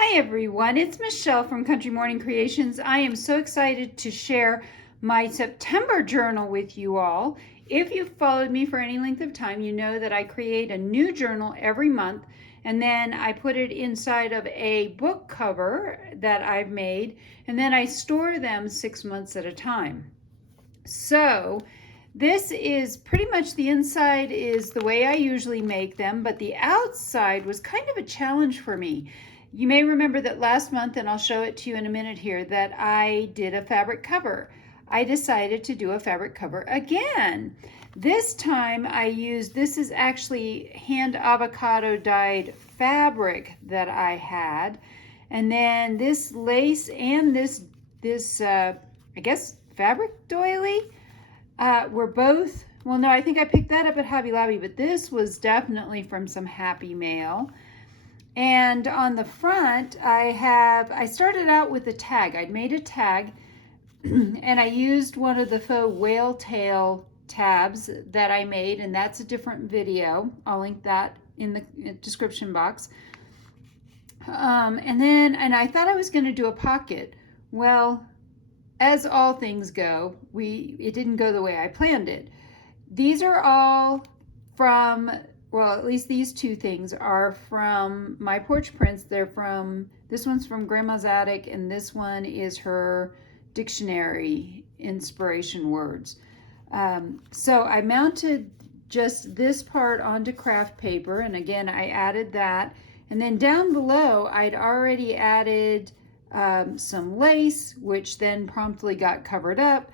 Hi everyone, it's Michelle from Country Morning Creations. I am so excited to share my September journal with you all. If you've followed me for any length of time, you know that I create a new journal every month and then I put it inside of a book cover that I've made and then I store them 6 months at a time. So this is pretty much the inside is the way I usually make them, but the outside was kind of a challenge for me. You may remember that last month, and I'll show it to you in a minute here, that I did a fabric cover. I decided to do a fabric cover again. This time I used, this is actually hand avocado dyed fabric that I had. And then this lace and this I guess fabric doily were both, well no, I think I picked that up at Hobby Lobby, but this was definitely from some Happy Mail. And on the front, I started out with a tag. I'd made a tag and I used one of the faux whale tail tabs that I made, and that's a different video. I'll link that in the description box. And I thought I was going to do a pocket. Well, as all things go, it didn't go the way I planned it. These are all from, well, at least these two things are from My Porch Prints. They're from, this one's from Grandma's Attic, and this one is her dictionary inspiration words. So I mounted just this part onto craft paper, and again, I added that. And then down below, I'd already added some lace, which then promptly got covered up,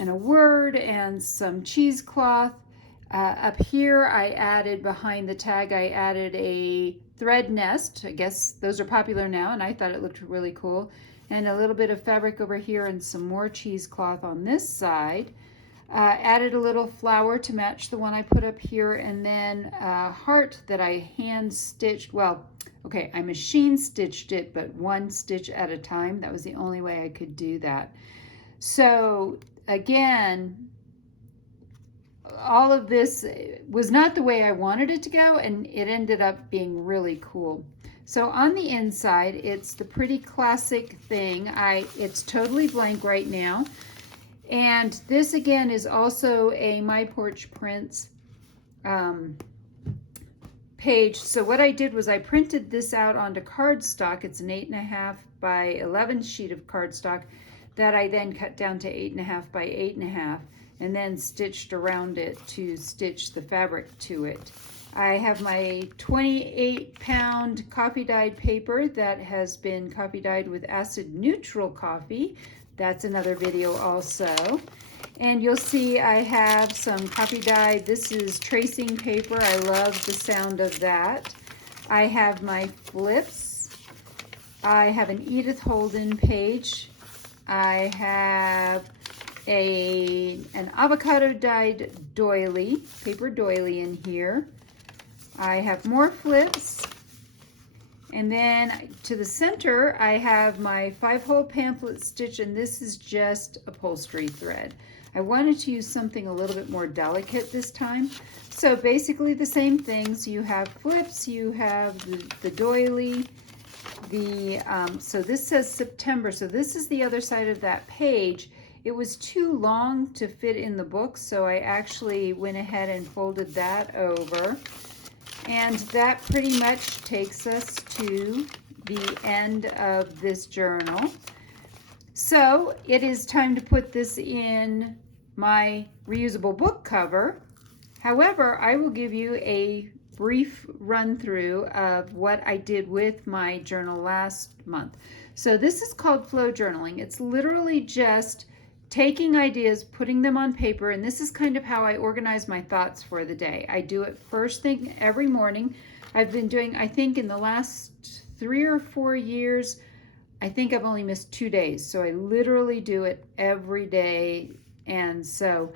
and a word and some cheesecloth. Up here I added, behind the tag, I added a thread nest. I guess those are popular now, and I thought it looked really cool. And a little bit of fabric over here and some more cheesecloth on this side. Added a little flower to match the one I put up here, and then a heart that I hand stitched. Well, okay, I machine stitched it, but one stitch at a time. That was the only way I could do that. So again, all of this was not the way I wanted it to go, and it ended up being really cool. So on the inside, it's the pretty classic thing. It's totally blank right now. And this again is also a My Porch Prints page. So what I did was I printed this out onto cardstock. It's an 8.5 by 11 sheet of cardstock that I then cut down to 8.5 by 8.5 and then stitched around it to stitch the fabric to it. I have my 28-pound coffee dyed paper that has been coffee dyed with acid neutral coffee. That's another video also. And you'll see I have some coffee dyed. This is tracing paper. I love the sound of that. I have my flips. I have an Edith Holden page. I have an avocado dyed doily, paper doily in here. I have more flips. And then to the center, I have my 5-hole pamphlet stitch, and this is just upholstery thread. I wanted to use something a little bit more delicate this time. So basically the same things. You have flips, you have the doily, so this says September. So this is the other side of that page. It was too long to fit in the book, so I actually went ahead and folded that over. And that pretty much takes us to the end of this journal. So it is time to put this in my reusable book cover. However, I will give you a brief run through of what I did with my journal last month. So this is called flow journaling. It's literally just taking ideas, putting them on paper, and this is kind of how I organize my thoughts for the day. I do it first thing every morning. I've been doing, I think in the last 3 or 4 years, I think I've only missed 2 days. So I literally do it every day. And so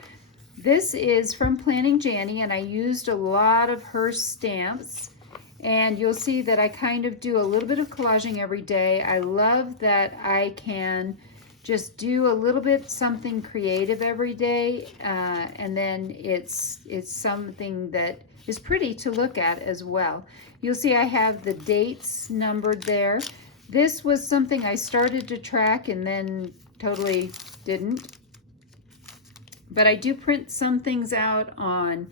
this is from Planning Janny, and I used a lot of her stamps. And you'll see that I kind of do a little bit of collaging every day. I love that I can just do a little bit something creative every day, and then it's something that is pretty to look at as well. You'll see I have the dates numbered there. This was something I started to track and then totally didn't. But I do print some things out on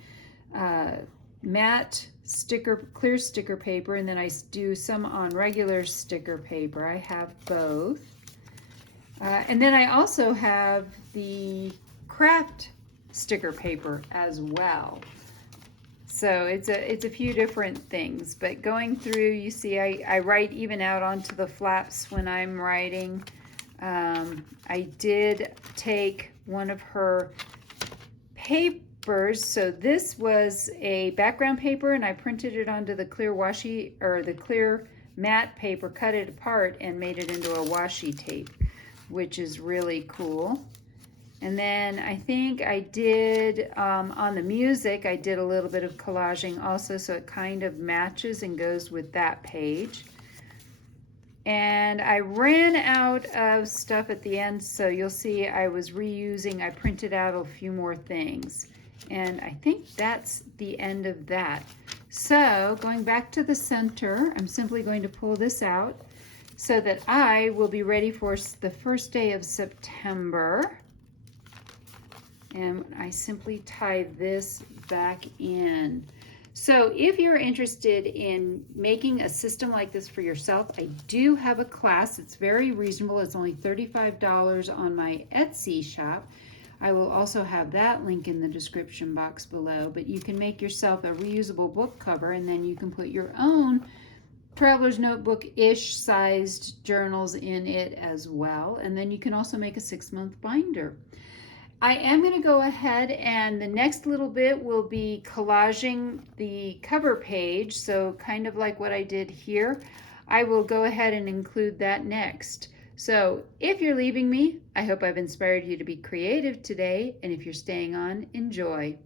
matte sticker, clear sticker paper, and then I do some on regular sticker paper. I have both. And then I also have the craft sticker paper as well. So it's a few different things, but going through, you see I write even out onto the flaps when I'm writing. I did take one of her papers, so this was a background paper, and I printed it onto the clear washi, or the clear matte paper, cut it apart and made it into a washi tape, which is really cool. And then I think I did, on the music, I did a little bit of collaging also, so it kind of matches and goes with that page. And I ran out of stuff at the end, so you'll see I was reusing, I printed out a few more things. And I think that's the end of that. So going back to the center, I'm simply going to pull this out so that I will be ready for the first day of September. And I simply tie this back in. So if you're interested in making a system like this for yourself, I do have a class. It's very reasonable. It's only $35 on my Etsy shop. I will also have that link in the description box below, but you can make yourself a reusable book cover, and then you can put your own traveler's notebook-ish sized journals in it as well. And then you can also make a 6-month binder. I am going to go ahead, and the next little bit will be collaging the cover page, so kind of like what I did here. I will go ahead and include that next. So if you're leaving me, I hope I've inspired you to be creative today, and if you're staying on, enjoy.